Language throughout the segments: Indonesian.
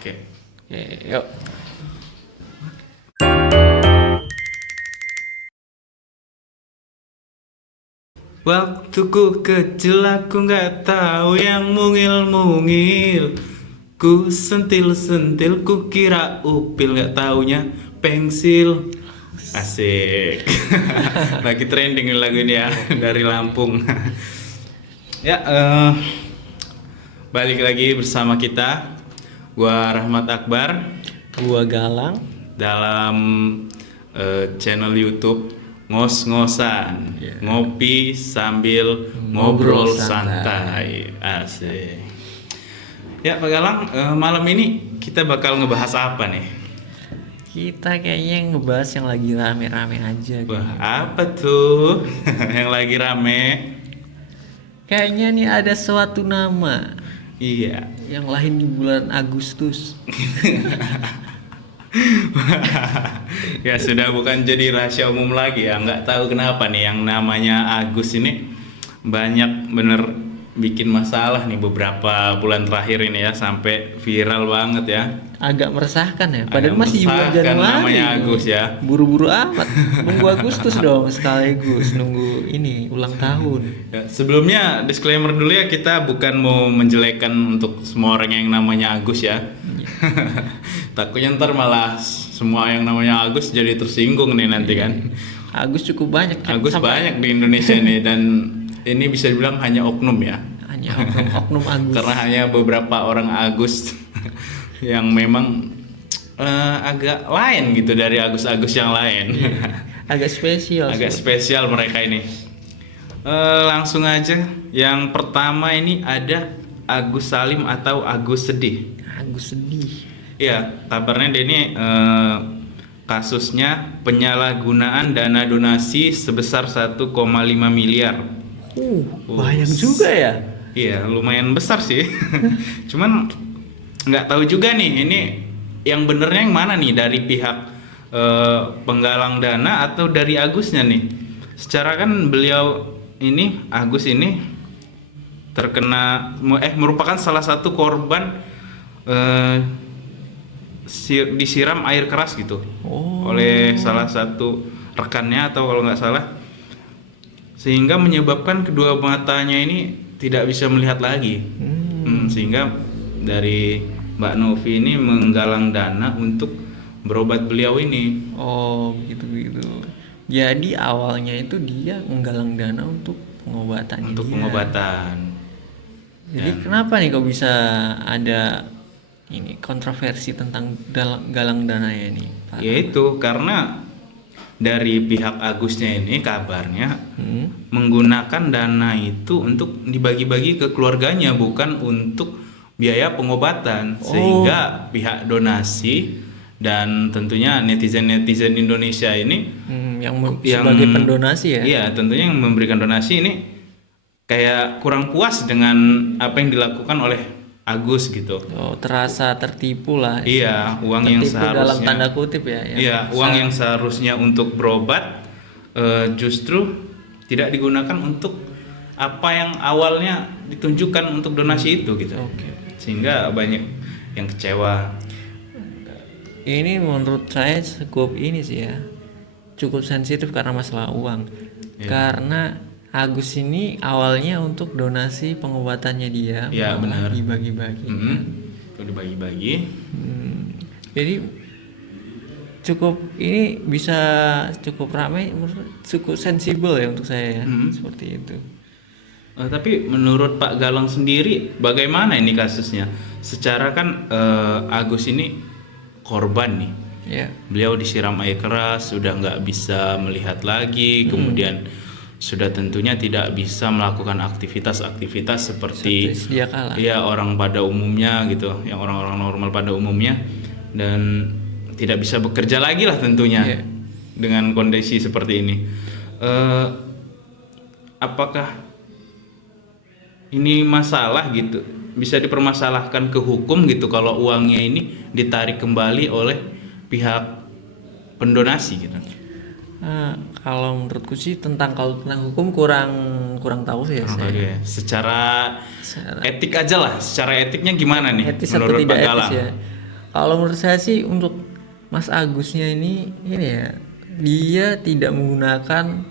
Oke. Oke, yuk. Waktuku kecil aku nggak tahu yang mungil-mungil. Ku sentil-sentil ku kira upil nggak taunya pensil. Asik. Lagi trending nih lagu ini ya dari Lampung. Ya, balik lagi bersama kita. Gua Rahmat Akbar Gua Galang. dalam channel YouTube Ngos-ngosan, ngopi sambil ngobrol Ngobrol santai. Asik. Ya Pak Galang, malam ini kita bakal ngebahas apa nih? Kita kayaknya ngebahas yang lagi rame-rame aja. Wah, apa tuh yang lagi rame? Kayaknya nih ada suatu nama Iya. yang lahir di bulan Agustus. Ya sudah bukan jadi rahasia umum lagi ya. Nggak tahu kenapa nih yang namanya Agus ini banyak bener bikin masalah nih beberapa bulan terakhir ini ya, sampai viral banget ya. Agak meresahkan ya. Agak Padahal masih di bulan meresahkan Januari. namanya Agus ya. Buru-buru amat. Nunggu Agustus dong sekaligus nunggu ini ulang tahun. Ya, sebelumnya disclaimer dulu ya, kita bukan mau menjelekkan untuk semua orang yang namanya Agus ya. Takutnya ntar malah semua yang namanya Agus jadi tersinggung nih nanti kan. Agus cukup banyak kan? Agus banyak di Indonesia nih, dan ini bisa dibilang hanya oknum ya. Hanya oknum Agus. Karena hanya beberapa orang Agus yang memang agak lain gitu dari Agus-Agus yang lain. Agak spesial. Agak spesial mereka ini. Langsung aja, yang pertama ini ada Agus Salim atau Agus Sedih. Agus sedih. Iya, kabarnya dia ini kasusnya penyalahgunaan dana donasi sebesar 1,5 miliar. Banyak juga ya. Iya, lumayan besar sih. Cuman nggak tahu juga nih, ini yang benernya yang mana nih, dari pihak penggalang dana atau dari Agusnya nih. Secara kan beliau ini, Agus ini terkena merupakan salah satu korban disiram air keras gitu oleh salah satu rekannya, atau kalau nggak salah, sehingga menyebabkan kedua matanya ini tidak bisa melihat lagi. Sehingga dari Mbak Novi ini menggalang dana untuk berobat beliau ini. Oh, begitu. Jadi awalnya itu dia menggalang dana untuk pengobatan. Untuk pengobatan. Jadi kenapa nih kok bisa ada ini kontroversi tentang galang dananya ini, Pak? Yaitu karena dari pihak Agusnya ini kabarnya menggunakan dana itu untuk dibagi-bagi ke keluarganya, bukan untuk biaya pengobatan. Sehingga pihak donasi dan tentunya netizen Indonesia ini yang sebagai pendonasi ya. Iya, tentunya yang memberikan donasi ini kayak kurang puas dengan apa yang dilakukan oleh Agus gitu. Oh, terasa tertipu lah. Iya, uang yang Tertipu dalam seharusnya tanda kutip ya. iya, uang yang seharusnya untuk berobat justru tidak digunakan untuk apa yang awalnya ditunjukkan untuk donasi itu gitu. Sehingga banyak yang kecewa. Ini menurut saya cukup ini sih ya. Cukup sensitif karena masalah uang. Karena Agus ini awalnya untuk donasi pengobatannya dia. Iya, benar. Dibagi-bagi. Itu dibagi-bagi. Jadi cukup ini bisa cukup ramai, cukup sensibel ya untuk saya ya. Seperti itu. Tapi menurut Pak Galang sendiri bagaimana ini kasusnya? Secara kan Agus ini korban nih. Ya. Beliau disiram air keras, sudah nggak bisa melihat lagi, kemudian sudah tentunya tidak bisa melakukan aktivitas seperti sedia kala. Ya, orang pada umumnya gitu, yang orang-orang normal pada umumnya, dan tidak bisa bekerja lagi lah tentunya dengan kondisi seperti ini. Apakah ini masalah gitu, bisa dipermasalahkan ke hukum gitu kalau uangnya ini ditarik kembali oleh pihak pendonasi gitu? Kalau menurutku sih tentang hukum kurang tahu sih ya saya. Secara etik aja lah, secara etiknya gimana nih Etis atau menurut tidak Pak etis Galang? ya. kalau menurut saya sih untuk Mas Agusnya ini ya, dia tidak menggunakan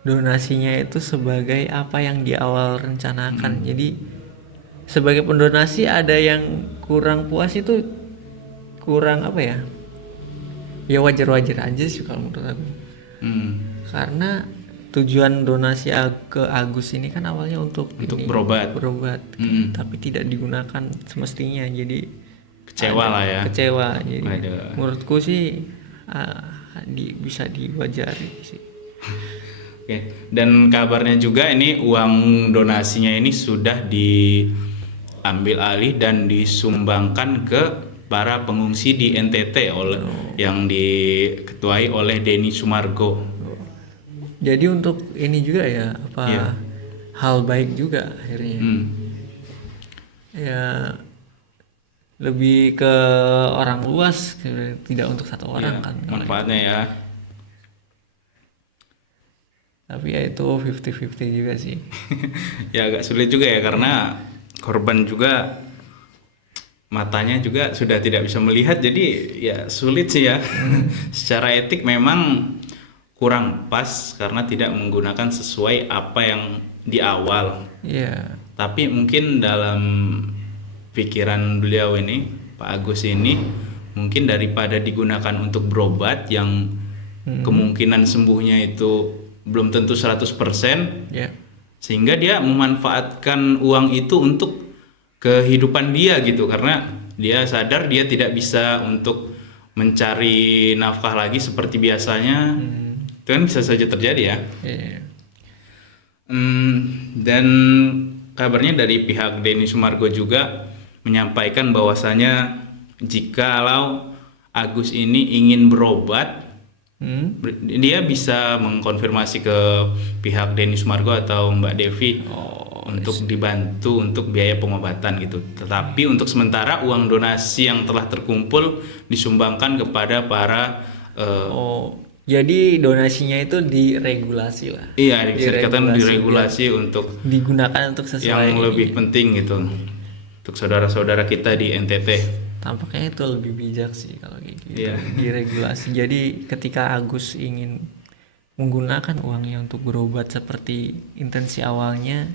donasinya itu sebagai apa yang di awal rencanakan. Jadi sebagai pendonasi ada yang kurang puas, itu kurang apa ya? Ya wajar-wajar aja sih kalau menurut aku. Karena tujuan donasi ke Agus ini kan awalnya untuk ini, berobat. tapi tidak digunakan semestinya, jadi Kecewa lah ya. kecewa. Jadi Waduh. menurutku sih bisa diwajari sih. Oke. Dan kabarnya juga ini uang donasinya ini sudah diambil alih dan disumbangkan ke para pengungsi di NTT yang diketuai oleh Denny Sumargo. Jadi untuk ini juga ya, Iya. hal baik juga akhirnya. Ya lebih ke orang luas, tidak untuk satu orang Iya, kan. manfaatnya ya. Tapi ya itu 50-50 juga sih. Ya agak sulit juga ya karena korban juga matanya juga sudah tidak bisa melihat, jadi ya sulit sih ya. Secara etik memang kurang pas karena tidak menggunakan sesuai apa yang di awal. Iya. Tapi mungkin dalam pikiran beliau ini, Pak Agus ini, mungkin daripada digunakan untuk berobat yang kemungkinan sembuhnya itu belum tentu 100%, Ya. sehingga dia memanfaatkan uang itu untuk kehidupan dia gitu, karena dia sadar dia tidak bisa untuk mencari nafkah lagi seperti biasanya. Itu kan bisa saja terjadi ya. Iya. Dan kabarnya dari pihak Denny Sumargo juga menyampaikan bahwasanya jikalau Agus ini ingin berobat, dia bisa mengkonfirmasi ke pihak Denny Sumargo atau Mbak Devi untuk dibantu untuk biaya pengobatan gitu. Tetapi untuk sementara uang donasi yang telah terkumpul disumbangkan kepada para Jadi donasinya itu diregulasi lah. iya, bisa dikatakan diregulasi untuk Digunakan untuk sesuai yang lebih penting gitu untuk saudara-saudara kita di NTT. Tampaknya itu lebih bijak sih kalau kayak gitu. Iya. Diregulasi. Jadi ketika Agus ingin menggunakan uangnya untuk berobat seperti intensi awalnya,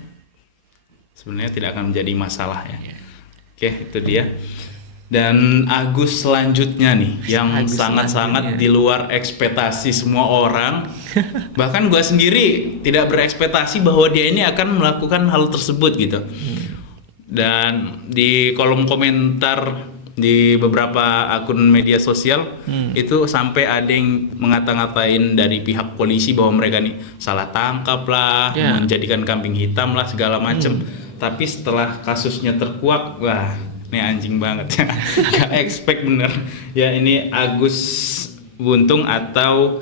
Sebenarnya tidak akan menjadi masalah ya. Oke, itu dia. Dan Agus selanjutnya nih yang Agus sangat-sangat selanjutnya. di luar ekspektasi semua orang. Bahkan gua sendiri tidak berekspektasi bahwa dia ini akan melakukan hal tersebut gitu. Dan di kolom komentar di beberapa akun media sosial itu sampai ada yang ngata-ngatain dari pihak polisi bahwa mereka nih salah tangkap lah, Ya. menjadikan kambing hitam lah segala macem. Tapi setelah kasusnya terkuak, wah ini anjing banget ya. Gak expect bener ya, ini Agus Buntung atau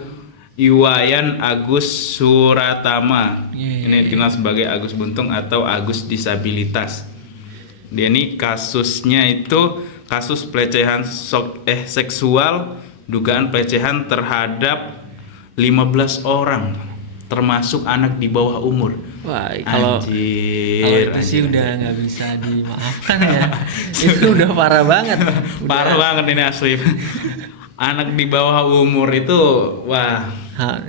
Iwayan Agus Suratama. Ini dikenal sebagai Agus Buntung atau Agus Disabilitas. Dia ini kasusnya itu kasus pelecehan seksual, dugaan pelecehan terhadap 15 orang termasuk anak di bawah umur. wah kalau itu sih udah nggak bisa dimaafkan ya. Itu udah parah banget. Parah banget ini asli. Anak di bawah umur itu wah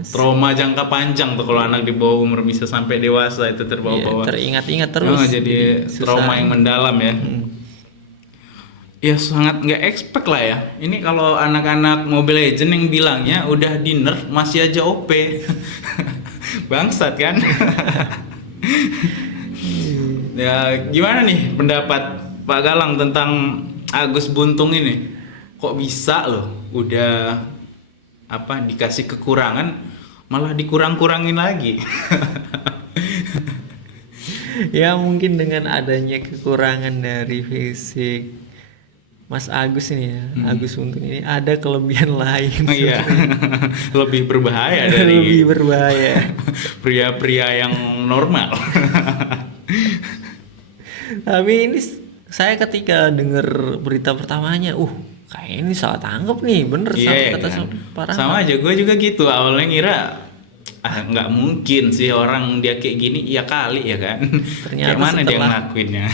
trauma jangka panjang tuh kalau anak di bawah umur bisa sampai dewasa itu terbawa-bawa. Teringat-ingat terus. Jadi susah. trauma yang mendalam ya. Ya sangat nggak expect lah ya. Ini kalau anak-anak Mobile Legends yang bilangnya udah di nerf masih aja OP. Bangsat kan. Ya gimana nih pendapat Pak Galang tentang Agus Buntung ini? Kok bisa loh udah dikasih kekurangan malah dikurang-kurangin lagi. Ya mungkin dengan adanya kekurangan dari fisik Mas Agus ini ya, Agus Buntung ini ada kelebihan lain. Iya. Lebih berbahaya dari Lebih berbahaya. pria-pria yang normal. Tapi ini saya ketika dengar berita pertamanya, kayak ini salah tangkap nih, bener Iya kata kan? parah. Sama aja gue juga gitu awalnya ngira nggak mungkin sih orang dia kayak gini, ya kali ya kan. Ternyata kayak mana dia setelah- ngelakuinnya.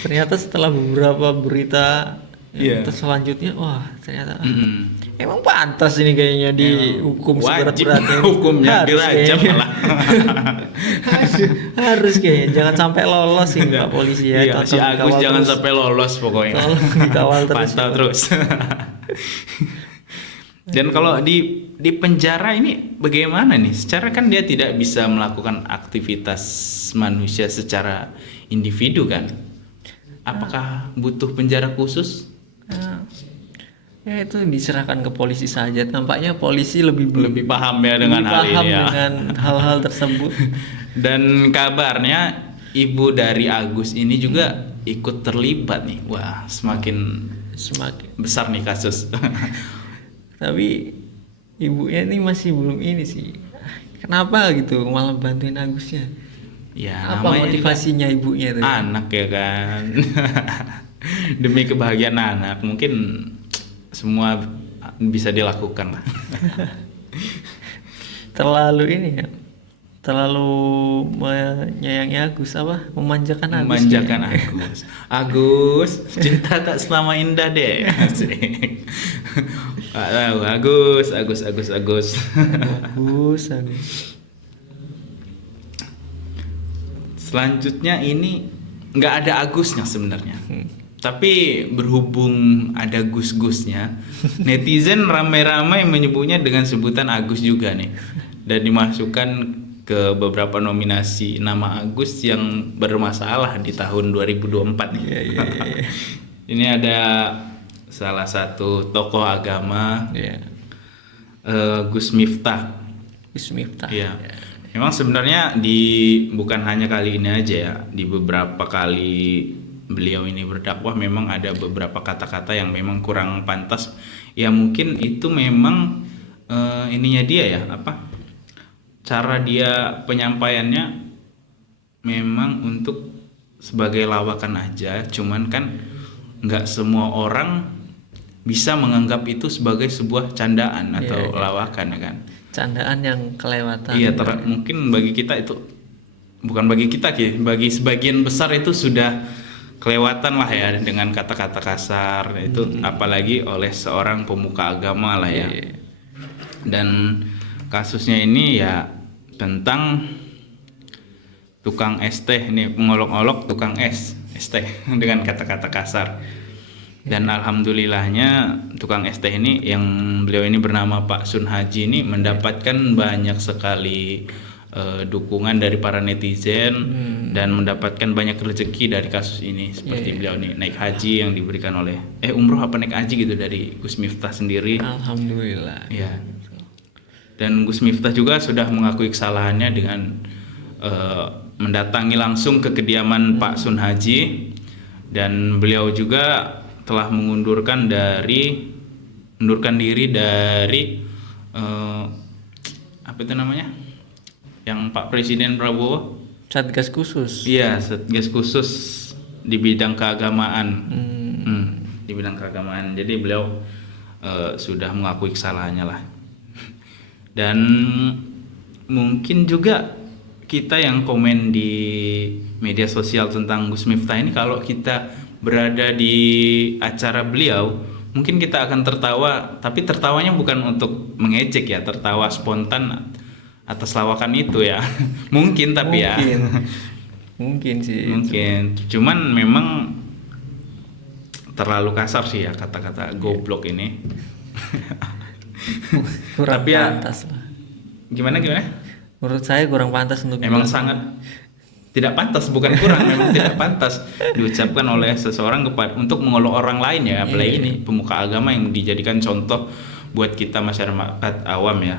Ternyata setelah beberapa berita Iya. Terus selanjutnya, wah ternyata Mm-mm. emang pantas ini kayaknya dihukum Wajib seberat-beratnya. hukumnya Harus dirajam kayaknya. malah. Harus kayaknya, jangan sampai lolos ini Enggak. Pak polisi ya. Iya, si Tetap Agus dikawal jangan terus. sampai lolos pokoknya. Tolong dikawal terus. Pantau ya, Pak. terus. Dan kalau di penjara ini bagaimana nih? Secara kan dia tidak bisa melakukan aktivitas manusia secara individu kan? Apakah butuh penjara khusus? Nah, ya itu diserahkan ke polisi saja. Tampaknya polisi lebih Lebih paham ya dengan lebih hal paham ini ya. dengan hal-hal tersebut. Dan kabarnya ibu dari Agus ini juga ikut terlibat nih. Wah, semakin Semakin. besar nih kasus. Tapi ibunya ini masih belum ini sih. Kenapa gitu malah bantuin Agusnya? Ya, Apa namanya juga motivasinya ibunya itu? anak ya kan. Demi kebahagiaan anak, mungkin semua bisa dilakukan lah. Terlalu ini ya. Terlalu menyayangi Agus apa? Memanjakan Agus. Memanjakan kayaknya. Agus. Agus, cinta tak selama indah deh. Asik. Nggak tahu, Agus. Agus, Agus. Selanjutnya ini nggak ada Agusnya sebenarnya. Hmm. Tapi berhubung ada Gus-Gusnya, netizen ramai-ramai menyebutnya dengan sebutan Agus juga nih. Dan dimasukkan ke beberapa nominasi nama Agus yang bermasalah di tahun 2024 nih. Iya. Ini ada salah satu tokoh agama, Iya. Gus Miftah. Gus Miftah. Iya. Memang sebenarnya bukan hanya kali ini aja ya, di beberapa kali beliau ini berdakwah memang ada beberapa kata-kata yang memang kurang pantas. Ya mungkin itu memang ininya dia ya, cara dia penyampaiannya memang untuk sebagai lawakan aja, cuman kan nggak semua orang bisa menganggap itu sebagai sebuah candaan atau lawakan ya kan. Candaan yang kelewatan. Iya, mungkin bagi kita itu bukan bagi kita Ki, bagi sebagian besar itu sudah kelewatan lah ya dengan kata-kata kasar itu, apalagi oleh seorang pemuka agama lah ya. Iya. Dan kasusnya ini ya tentang tukang es teh ini, mengolok-olok tukang es teh dengan kata-kata kasar. Dan alhamdulillahnya tukang es teh ini yang beliau ini bernama Pak Sun Haji ini mendapatkan banyak sekali dukungan dari para netizen dan mendapatkan banyak rezeki dari kasus ini, seperti beliau ini naik haji yang diberikan oleh umroh apa naik haji gitu dari Gus Miftah sendiri. Alhamdulillah. Ya. Dan Gus Miftah juga sudah mengakui kesalahannya dengan mendatangi langsung ke kediaman Pak Sun Haji, dan beliau juga telah mengundurkan diri dari apa itu namanya? Yang Pak Presiden Prabowo. Satgas khusus. Iya, Satgas khusus di bidang keagamaan. Di bidang keagamaan. Jadi beliau sudah mengakui kesalahannya lah. Dan mungkin juga kita yang komen di media sosial tentang Gus Miftah ini, kalau kita berada di acara beliau, mungkin kita akan tertawa, tapi tertawanya bukan untuk mengejek ya, tertawa spontan atas lawakan itu ya. Mungkin tapi ya. Mungkin sih. Mungkin. Cuman memang terlalu kasar sih ya kata-kata goblok ini. Kurang Tapi ya, pantas lah. Gimana? Menurut saya kurang pantas untuk Emang dilakukan. sangat tidak pantas, bukan kurang, memang tidak pantas diucapkan oleh seseorang untuk mengolok orang lain ya, apalagi ini pemuka agama yang dijadikan contoh buat kita masyarakat awam ya.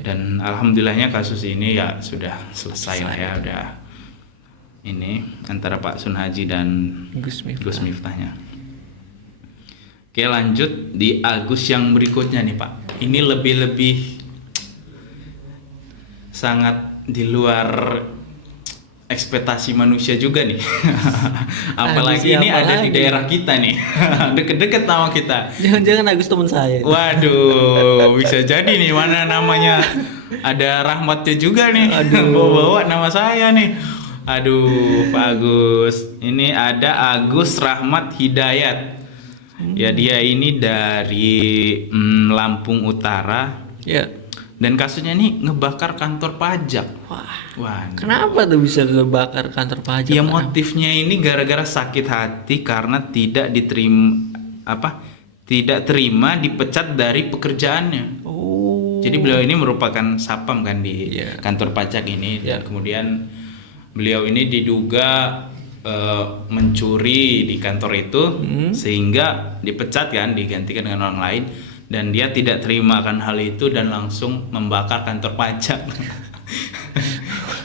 Dan alhamdulillahnya kasus ini ya sudah selesai lah ya, udah ini antara Pak Sun Haji dan Gus Miftahnya. Oke, lanjut di Agus yang berikutnya nih Pak. Ini lebih sangat di luar ekspektasi manusia juga nih. Apalagi ini ada di daerah kita nih. Deket-deket sama kita. Jangan-jangan Agus teman saya. Waduh, bisa jadi nih, mana namanya ada Rahmatnya juga nih. Bawa-bawa nama saya nih. Aduh, Pak Agus. Ini ada Agus Rahmat Hidayat. Ya dia ini dari Lampung Utara Ya. dan kasusnya ini ngebakar kantor pajak. Wah, Kenapa tuh bisa kebakar kantor pajak? ya Pak? motifnya ini gara-gara sakit hati karena tidak terima dipecat dari pekerjaannya. Oh. Jadi beliau ini merupakan sapam kan di Iya. kantor pajak ini dan Iya. kemudian beliau ini diduga mencuri di kantor itu sehingga dipecat kan, digantikan dengan orang lain dan dia tidak terima akan hal itu dan langsung membakar kantor pajak.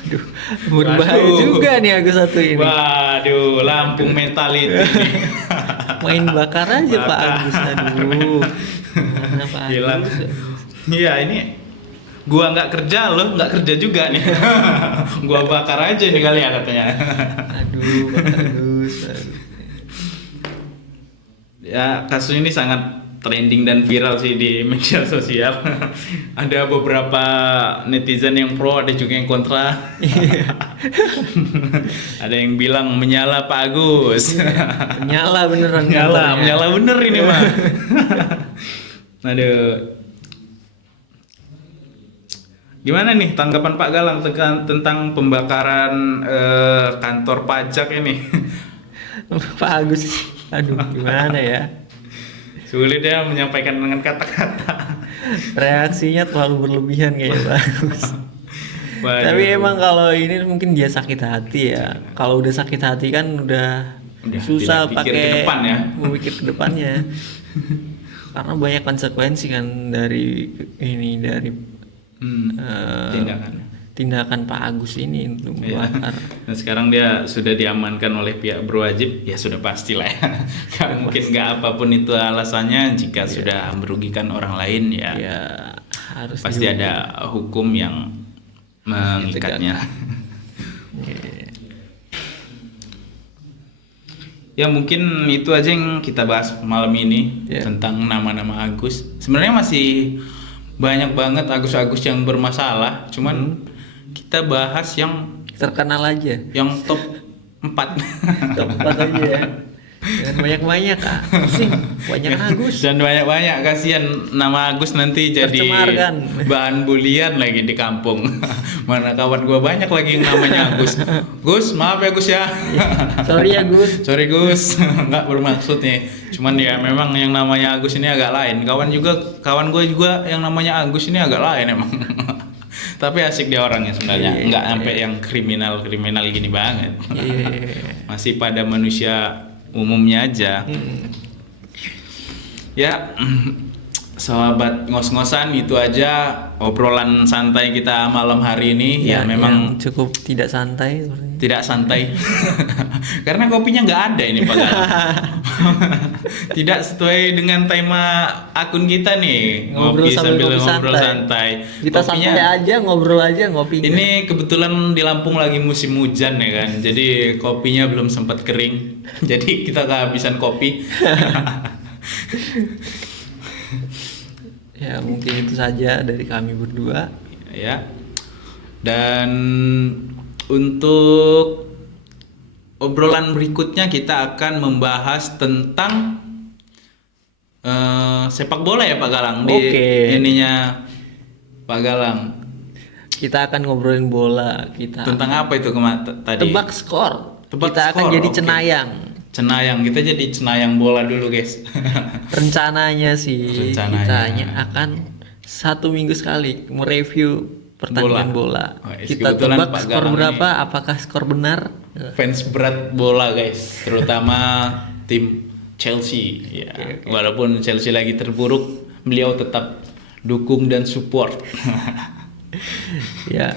Aduh, berbahaya Waduh. juga nih Agus satu ini. Waduh, Lampung mentality nih. Main bakar aja Pak Bakar. Agus. Aduh. Mana Pak Gila. Agus? Iya ini gua nggak kerja lo nggak kerja juga nih. Gua bakar aja nih kali ya katanya. Aduh, Pak Agus. Aduh. Ya kasus ini sangat trending dan viral sih di media sosial. Ada beberapa netizen yang pro, ada juga yang kontra. Ada yang bilang menyala Pak Agus. Nyala beneran menyala kantornya. bener ini mah. Aduh. Gimana nih tanggapan Pak Galang tentang pembakaran kantor pajak ini? Pak Agus. Aduh, gimana ya? Sulit ya menyampaikan dengan kata-kata. Reaksinya terlalu berlebihan kayaknya Pak Agus. Waduh. Tapi emang kalau ini mungkin dia sakit hati ya. Kalau udah sakit hati kan udah susah tidak pikir ke pakai depan ya. memikir ke depannya. Karena banyak konsekuensi kan dari tindakan Pak Agus ini untuk Iya. membakar. Dan sekarang dia sudah diamankan oleh pihak berwajib, ya sudah pastilah ya. Gak mungkin nggak apapun itu alasannya jika sudah merugikan orang lain ya, Ya harus pasti ada hukum yang mengikatnya. Ya mungkin itu aja yang kita bahas malam ini Ya. tentang nama-nama Agus. Sebenarnya masih banyak banget Agus-Agus yang bermasalah, cuman kita bahas yang terkenal aja. top 4. Tempat aja ya. Jangan banyak-banyak Kak. Pusing. Banyak Agus. Dan banyak-banyak, kasihan nama Agus nanti jadi Tercemarkan. bahan bulian lagi di kampung. Mana kawan gua banyak lagi yang namanya Agus. Gus, maaf ya Gus ya. Sorry ya Gus. Sorry Gus, nggak bermaksud nih. Cuman ya memang yang namanya Agus ini agak lain. Kawan gue juga yang namanya Agus ini agak lain emang. Tapi asik dia orangnya sebenarnya. Iya, Nggak sampai yang kriminal gini banget. Iya. Masih pada manusia umumnya aja. Ya, sahabat ngos-ngosan, itu aja obrolan santai kita malam hari ini. Ya, memang yang cukup tidak santai sepertinya. tidak santai karena kopinya nggak ada ini Pak Galang. Tidak sesuai dengan tema akun kita nih, ngopi sambil ngobrol santai. Kita Kopinya- santai aja, ngobrol aja ngopinya. ini kebetulan di Lampung lagi musim hujan ya kan, jadi kopinya belum sempat kering, jadi kita kehabisan kopi. Ya mungkin itu saja dari kami berdua. Ya, dan untuk obrolan berikutnya kita akan membahas tentang sepak bola ya Pak Galang. Di Oke. ininya Pak Galang. Kita akan ngobrolin bola. Kita Tentang apa itu tadi? tebak skor. Tebak Kita akan skor, jadi oke. cenayang. Cenayang, kita jadi cenayang bola dulu guys. Rencananya sih Rencananya. kita akan 1 minggu sekali mereview pertandingan bola. Oh, yes, Kita kebetulan tebak Pak skor Galang berapa? Apakah skor benar? Fans berat bola guys, terutama tim Chelsea. Ya, walaupun Chelsea lagi terpuruk, beliau tetap dukung dan support. Ya,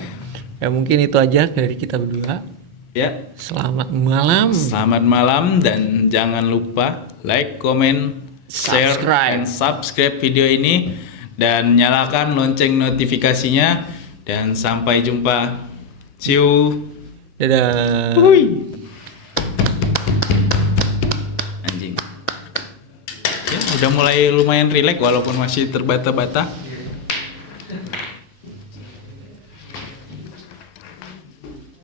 ya mungkin itu aja dari kita berdua. Ya, Selamat malam. selamat malam dan jangan lupa like, comment, share, Subscribe. dan subscribe video ini dan nyalakan lonceng notifikasinya dan sampai jumpa. See you. Dadah. Anjing. Ya, udah mulai lumayan rileks walaupun masih terbata-bata.